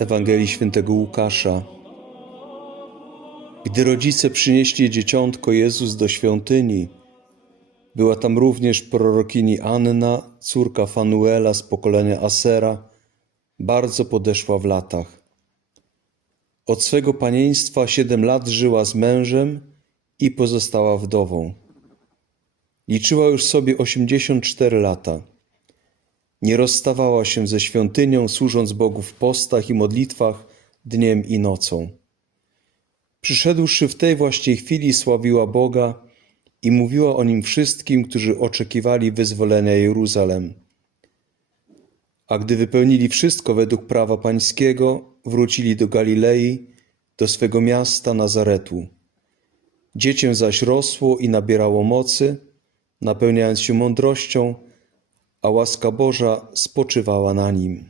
Ewangelii Świętego Łukasza. Gdy rodzice przynieśli dzieciątko Jezus do świątyni, była tam również prorokini Anna, córka Fanuela z pokolenia Asera, bardzo podeszła w latach. Od swego panieństwa siedem lat żyła z mężem i pozostała wdową. Liczyła już sobie osiemdziesiąt cztery lata. Nie rozstawała się ze świątynią, służąc Bogu w postach i modlitwach dniem i nocą. Przyszedłszy w tej właśnie chwili, sławiła Boga i mówiła o nim wszystkim, którzy oczekiwali wyzwolenia Jeruzalem. A gdy wypełnili wszystko według prawa pańskiego, wrócili do Galilei, do swego miasta Nazaretu. Dziecię zaś rosło i nabierało mocy, napełniając się mądrością, a łaska Boża spoczywała na nim.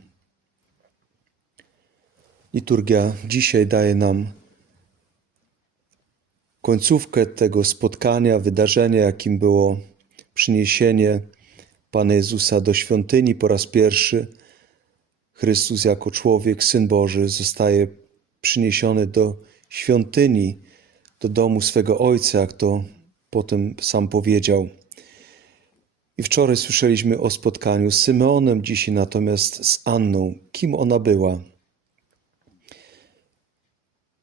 Liturgia dzisiaj daje nam końcówkę tego spotkania, wydarzenia, jakim było przyniesienie Pana Jezusa do świątyni po raz pierwszy. Chrystus jako człowiek, Syn Boży, zostaje przyniesiony do świątyni, do domu swego Ojca, jak to potem sam powiedział. I wczoraj słyszeliśmy o spotkaniu z Symeonem, dzisiaj natomiast z Anną. Kim ona była?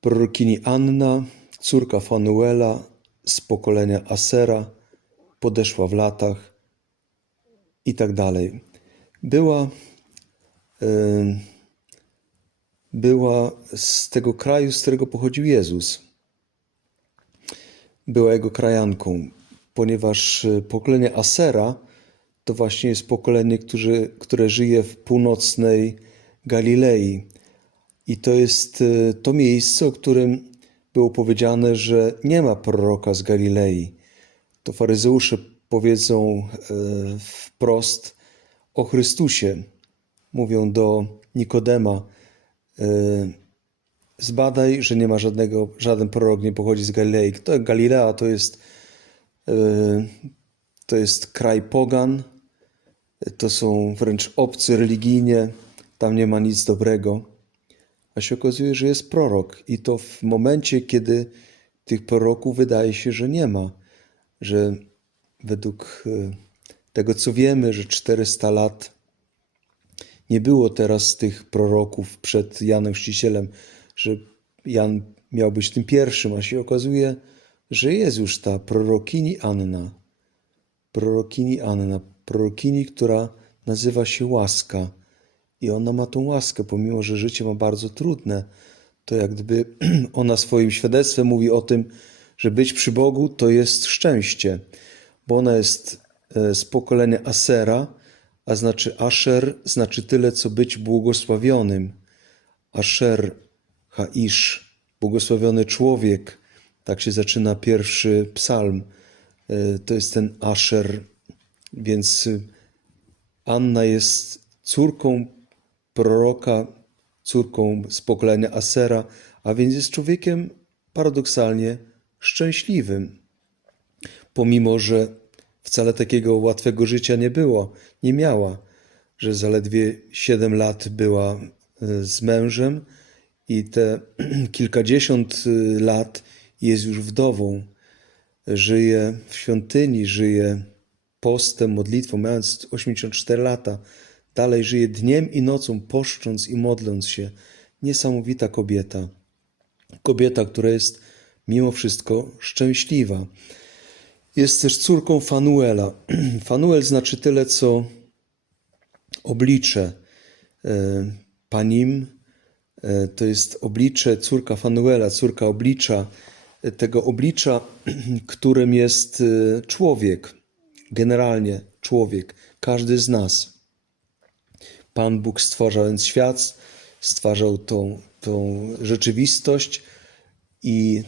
Prorokini Anna, córka Fanuela z pokolenia Asera, podeszła w latach i tak dalej. Była, yy, była z tego kraju, z którego pochodził Jezus. Była jego krajanką, ponieważ pokolenie Asera to właśnie jest pokolenie, które, które żyje w północnej Galilei. I to jest e, to miejsce, o którym było powiedziane, że nie ma proroka z Galilei. To faryzeusze powiedzą e, wprost o Chrystusie. Mówią do Nikodema: e, Zbadaj, że nie ma żadnego, żaden prorok nie pochodzi z Galilei. To Galilea to jest, to jest kraj pogan, to są wręcz obcy religijnie, tam nie ma nic dobrego. A się okazuje, że jest prorok, i to w momencie, kiedy tych proroków wydaje się, że nie ma, że według tego, co wiemy, że 400 lat nie było teraz tych proroków przed Janem Chrzcicielem, że Jan miał być tym pierwszym, a się okazuje, że jest już ta prorokini Anna. Prorokini Anna, prorokini, która nazywa się łaska. I ona ma tą łaskę, pomimo że życie ma bardzo trudne, to jak gdyby ona swoim świadectwem mówi o tym, że być przy Bogu to jest szczęście, bo ona jest z pokolenia Asera, a znaczy Asher znaczy tyle, co być błogosławionym. Asher, Haisz, błogosławiony człowiek. Tak się zaczyna pierwszy psalm. To jest ten Asher, więc Anna jest córką proroka, córką z pokolenia Asera, a więc jest człowiekiem paradoksalnie szczęśliwym. Pomimo, że wcale takiego łatwego życia nie było, nie miała, że zaledwie 7 lat była z mężem i te kilkadziesiąt lat jest już wdową. Żyje w świątyni, żyje postem, modlitwą, mając 84 lata. Dalej żyje dniem i nocą, poszcząc i modląc się. Niesamowita kobieta. Kobieta, która jest mimo wszystko szczęśliwa. Jest też córką Fanuela. Fanuel znaczy tyle, co oblicze. Panim to jest oblicze, córka Fanuela, córka oblicza, tego oblicza, którym jest człowiek, generalnie człowiek, każdy z nas. Pan Bóg stwarzając świat, stwarzał tą, tą rzeczywistość i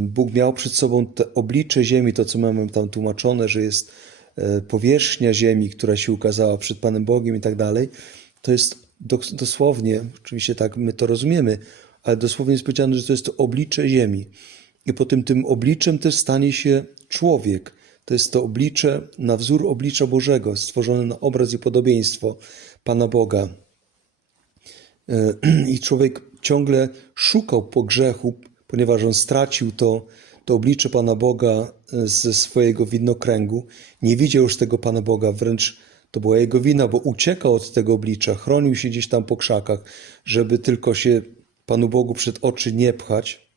Bóg miał przed sobą te oblicze ziemi, to co mamy tam tłumaczone, że jest powierzchnia ziemi, która się ukazała przed Panem Bogiem i tak dalej. To jest dosłownie, oczywiście tak my to rozumiemy, ale dosłownie jest powiedziane, że to jest to oblicze ziemi. I potem tym obliczem też stanie się człowiek. To jest to oblicze na wzór oblicza Bożego, stworzone na obraz i podobieństwo Pana Boga. E, I człowiek ciągle szukał po grzechu, ponieważ on stracił to, to oblicze Pana Boga e, ze swojego widnokręgu. Nie widział już tego Pana Boga, wręcz to była jego wina, bo uciekał od tego oblicza, chronił się gdzieś tam po krzakach, żeby tylko się Panu Bogu przed oczy nie pchać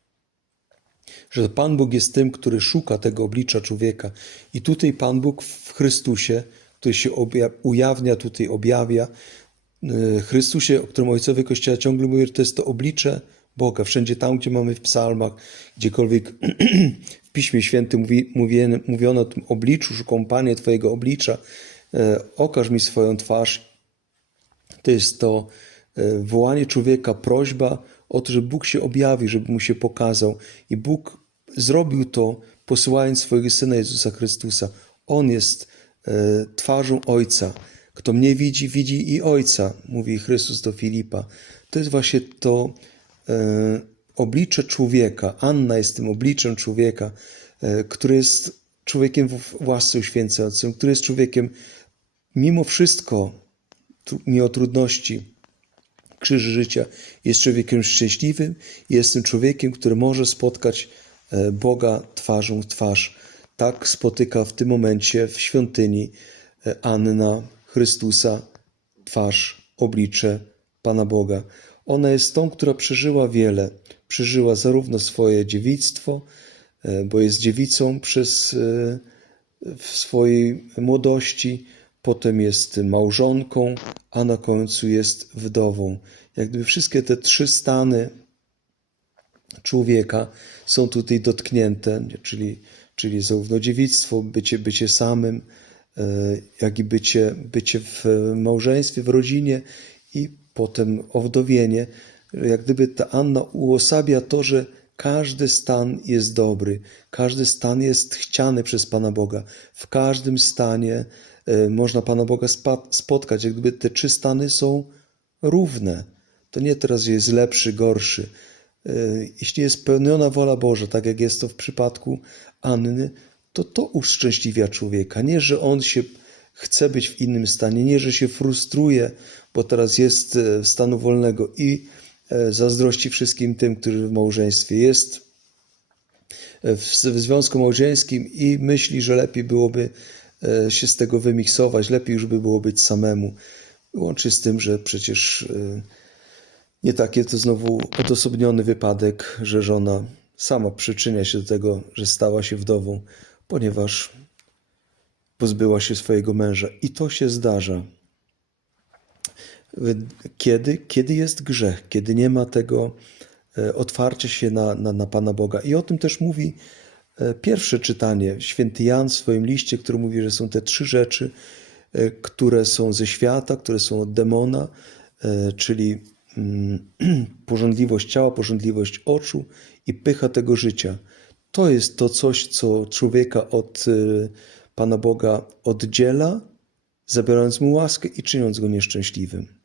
że Pan Bóg jest tym, który szuka tego oblicza człowieka. I tutaj Pan Bóg w Chrystusie, który się ujawnia, tutaj objawia, yy, Chrystusie, o którym ojcowie Kościoła ciągle mówią, że to jest to oblicze Boga. Wszędzie tam, gdzie mamy w psalmach, gdziekolwiek w Piśmie Świętym mówi, mówię- mówiono o tym obliczu, szukam Panie Twojego oblicza, e, okaż mi swoją twarz to jest to e, wołanie człowieka, prośba o to, żeby Bóg się objawił, żeby mu się pokazał. I Bóg zrobił to, posyłając swojego Syna Jezusa Chrystusa. On jest e, twarzą Ojca. Kto mnie widzi, widzi i Ojca, mówi Chrystus do Filipa. To jest właśnie to e, oblicze człowieka. Anna jest tym obliczem człowieka, e, który jest człowiekiem w łasce który jest człowiekiem mimo wszystko, mimo trudności, krzyży życia, jest człowiekiem szczęśliwym, jest tym człowiekiem, który może spotkać e, Boga twarzą w twarz. Tak spotyka w tym momencie w świątyni e, Anna Chrystusa twarz, oblicze Pana Boga. Ona jest tą, która przeżyła wiele. Przeżyła zarówno swoje dziewictwo, e, bo jest dziewicą przez w swojej młodości, potem jest małżonką, a na końcu jest wdową. Jak gdyby wszystkie te trzy stany człowieka są tutaj dotknięte, czyli, czyli zarówno dziewictwo, bycie, bycie samym, e, jak i bycie, bycie w małżeństwie, w rodzinie i potem owdowienie. Jak gdyby ta Anna uosabia to, że każdy stan jest dobry, każdy stan jest chciany przez Pana Boga. W każdym stanie można Pana Boga spotkać, jak gdyby te trzy stany są równe. To nie teraz jest lepszy, gorszy. E, Jeśli jest pełniona wola Boża, tak jak jest to w przypadku Anny, to to uszczęśliwia człowieka. Nie, że on się chce być w innym stanie, nie, że się frustruje, bo teraz jest e, stanu wolnego i zazdrości wszystkim tym, którzy w małżeństwie jest w, w związku małżeńskim i myśli, że lepiej byłoby się z tego wymiksować, lepiej już by było być samemu. Łączy z tym, że przecież e, nie takie to znowu odosobniony wypadek, że żona sama przyczynia się do tego, że stała się wdową, ponieważ pozbyła się swojego męża. I to się zdarza. Kiedy? Kiedy jest grzech, kiedy nie ma tego e, otwarcia się na, na, na Pana Boga. I o tym też mówi e, pierwsze czytanie. Święty Jan w swoim liście, który mówi, że są te trzy rzeczy, e, które są ze świata, które są od demona, e, czyli mm, pożądliwość ciała, pożądliwość oczu i pycha tego życia. To jest to coś, co człowieka od e, Pana Boga oddziela, zabierając mu łaskę i czyniąc go nieszczęśliwym.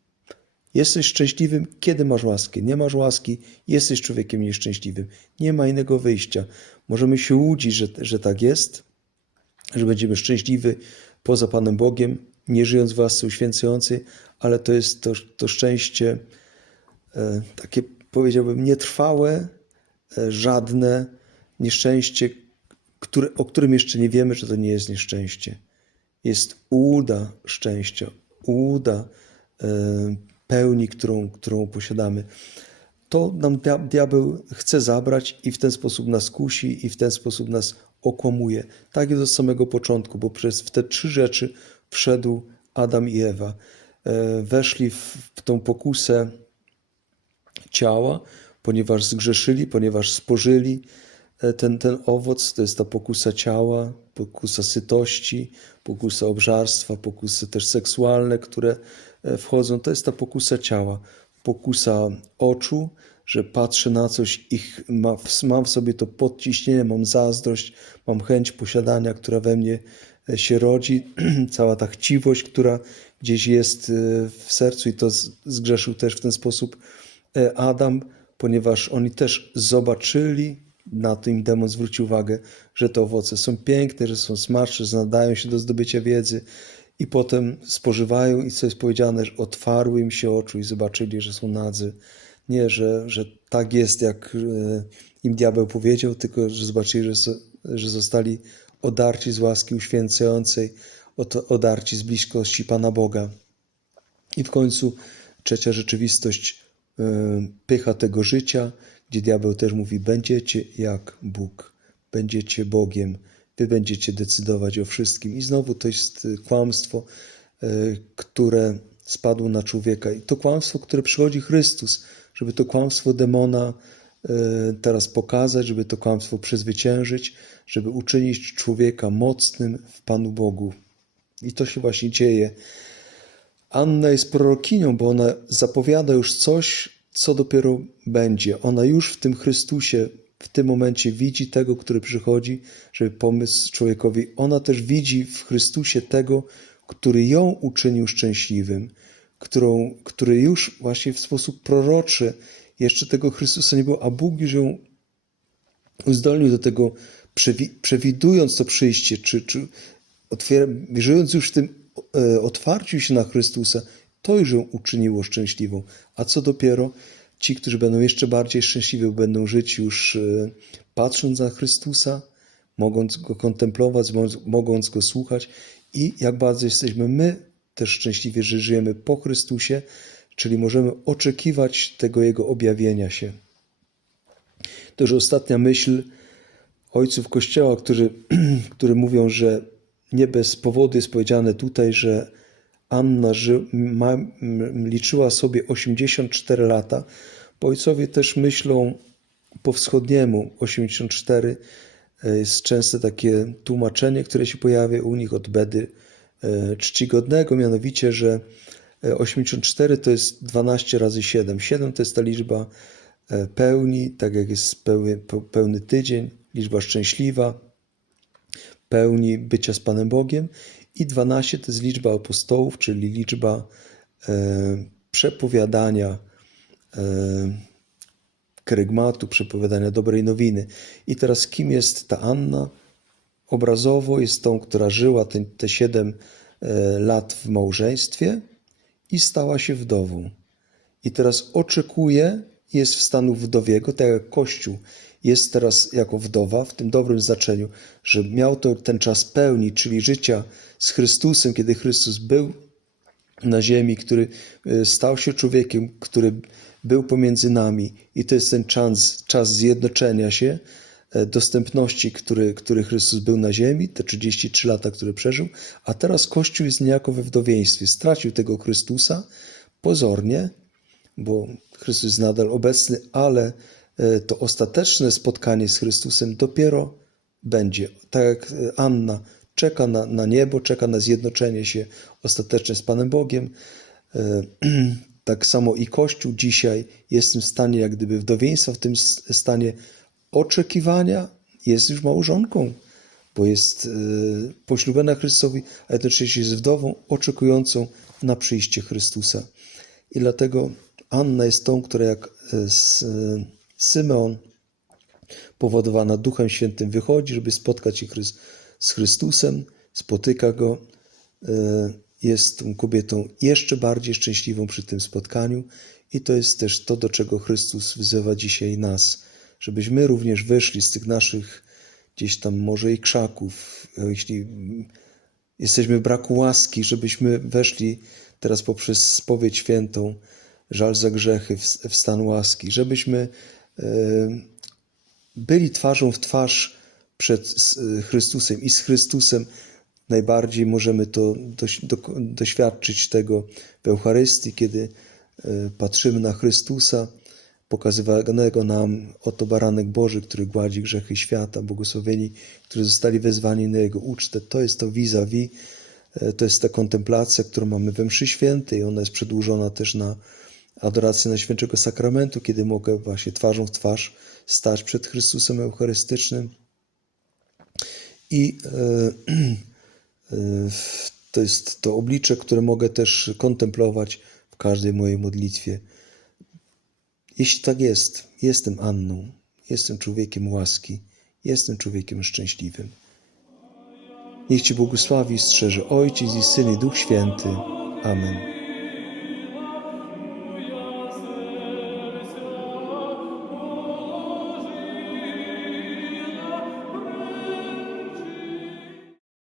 Jesteś szczęśliwym, kiedy masz łaskę. Nie masz łaski, jesteś człowiekiem nieszczęśliwym. Nie ma innego wyjścia. Możemy się łudzić, że, że tak jest, że będziemy szczęśliwi poza Panem Bogiem, nie żyjąc w łasce uświęcającej, ale to jest to, to szczęście e, takie, powiedziałbym, nietrwałe, e, żadne nieszczęście, które, o którym jeszcze nie wiemy, że to nie jest nieszczęście. Jest uda szczęścia, uda e, pełni, którą, którą posiadamy. To nam dia- diabeł chce zabrać i w ten sposób nas kusi i w ten sposób nas okłamuje. Tak jest od samego początku, bo przez te trzy rzeczy wszedł Adam i Ewa. E, Weszli w, tą pokusę ciała, ponieważ zgrzeszyli, ponieważ spożyli e, ten, ten owoc. To jest ta pokusa ciała, pokusa sytości, pokusa obżarstwa, pokusy też seksualne, które wchodzą. To jest ta pokusa ciała, pokusa oczu, że patrzę na coś i mam w sobie to podciśnienie, mam zazdrość, mam chęć posiadania, która we mnie e, się rodzi, cała ta chciwość, która gdzieś jest e, w sercu i to zgrzeszył też w ten sposób e, Adam, ponieważ oni też zobaczyli, na to im demon zwrócił uwagę, że te owoce są piękne, że są smaczne, że nadają się do zdobycia wiedzy i potem spożywają i co jest powiedziane, że otwarły im się oczu i zobaczyli, że są nadzy. Nie, że, że tak jest, jak e, im diabeł powiedział, tylko że zobaczyli, że, że zostali odarci z łaski uświęcającej, od- odarci z bliskości Pana Boga. I w końcu trzecia rzeczywistość, y, pycha tego życia, gdzie diabeł też mówi: Będziecie jak Bóg, będziecie Bogiem, wy będziecie decydować o wszystkim. I znowu to jest y, kłamstwo, y, które spadło na człowieka. I to kłamstwo, które przychodzi Chrystus, żeby to kłamstwo demona y, teraz pokazać, żeby to kłamstwo przezwyciężyć, żeby uczynić człowieka mocnym w Panu Bogu. I to się właśnie dzieje. Anna jest prorokinią, bo ona zapowiada już coś, co dopiero będzie. Ona już w tym Chrystusie, w tym momencie widzi tego, który przychodzi, żeby pomóc człowiekowi. Ona też widzi w Chrystusie tego, który ją uczynił szczęśliwym, którą, który już właśnie w sposób proroczy, jeszcze tego Chrystusa nie było, a Bóg już ją uzdolnił do tego, przewi- przewidując to przyjście, czy, czy otwiera, żyjąc już w tym e, otwarciu się na Chrystusa, to już ją uczyniło szczęśliwą. A co dopiero ci, którzy będą jeszcze bardziej szczęśliwi, będą żyć już e, patrząc na Chrystusa, mogąc Go kontemplować, mogąc Go słuchać i jak bardzo jesteśmy my też szczęśliwi, że żyjemy po Chrystusie, czyli możemy oczekiwać tego Jego objawienia się. To już ostatnia myśl ojców Kościoła, którzy, którzy mówią, że nie bez powodu jest powiedziane tutaj, że Anna ży, ma, liczyła sobie 84 lata, ojcowie też myślą po wschodniemu. 84 e, jest często takie tłumaczenie, które się pojawia u nich od Bedy e, czcigodnego, mianowicie, że e, 84 to jest 12 razy 7. 7 to jest ta liczba e, pełni, tak jak jest pełny, pe- pełny tydzień, liczba szczęśliwa, pełni bycia z Panem Bogiem i 12 to jest liczba apostołów, czyli liczba e, przepowiadania e, kerygmatu, przepowiadania dobrej nowiny. I teraz kim jest ta Anna? Obrazowo jest tą, która żyła te, te 7 e, lat w małżeństwie i stała się wdową. I teraz oczekuje, jest w stanu wdowiego, tak jak Kościół jest teraz jako wdowa, w tym dobrym znaczeniu, że miał to ten czas pełni, czyli życia z Chrystusem, kiedy Chrystus był na ziemi, który e, stał się człowiekiem, który był pomiędzy nami i to jest ten czas, czas zjednoczenia się, e, dostępności, który, który Chrystus był na ziemi, te 33 lata, które przeżył, a teraz Kościół jest niejako we wdowieństwie. Stracił tego Chrystusa pozornie, bo Chrystus jest nadal obecny, ale to ostateczne spotkanie z Chrystusem dopiero będzie. Tak jak e, Anna czeka na, na niebo, czeka na zjednoczenie się ostateczne z Panem Bogiem, e, tak samo i Kościół dzisiaj jest w stanie, jak gdyby wdowieństwa, w tym stanie oczekiwania, jest już małżonką, bo jest e, poślubiona Chrystusowi, a jednocześnie jest wdową oczekującą na przyjście Chrystusa. I dlatego Anna jest tą, która jak e, e, Symeon powodowana Duchem Świętym wychodzi, żeby spotkać się z Chrystusem, spotyka Go, e, jest tą kobietą jeszcze bardziej szczęśliwą przy tym spotkaniu i to jest też to, do czego Chrystus wzywa dzisiaj nas, żebyśmy również wyszli z tych naszych gdzieś tam może i krzaków, e, jeśli jesteśmy braku łaski, żebyśmy weszli teraz poprzez spowiedź świętą, żal za grzechy w, stan łaski, żebyśmy byli twarzą w twarz przed Chrystusem i z Chrystusem najbardziej możemy to doś, do, doświadczyć tego w Eucharystii, kiedy e, patrzymy na Chrystusa, pokazywanego nam oto baranek Boży, który gładzi grzechy świata, błogosławieni, którzy zostali wezwani na Jego ucztę. To jest to vis-a-vis, e, to jest ta kontemplacja, którą mamy we mszy świętej. Ona jest przedłużona też na adorację Najświętszego Sakramentu, kiedy mogę właśnie twarzą w twarz stać przed Chrystusem Eucharystycznym. I e, e, to jest to oblicze, które mogę też kontemplować w każdej mojej modlitwie. Jeśli tak jest, jestem Anną, jestem człowiekiem łaski, jestem człowiekiem szczęśliwym. Niech Ci błogosławi, strzeże Ojciec i Syn i Duch Święty. Amen.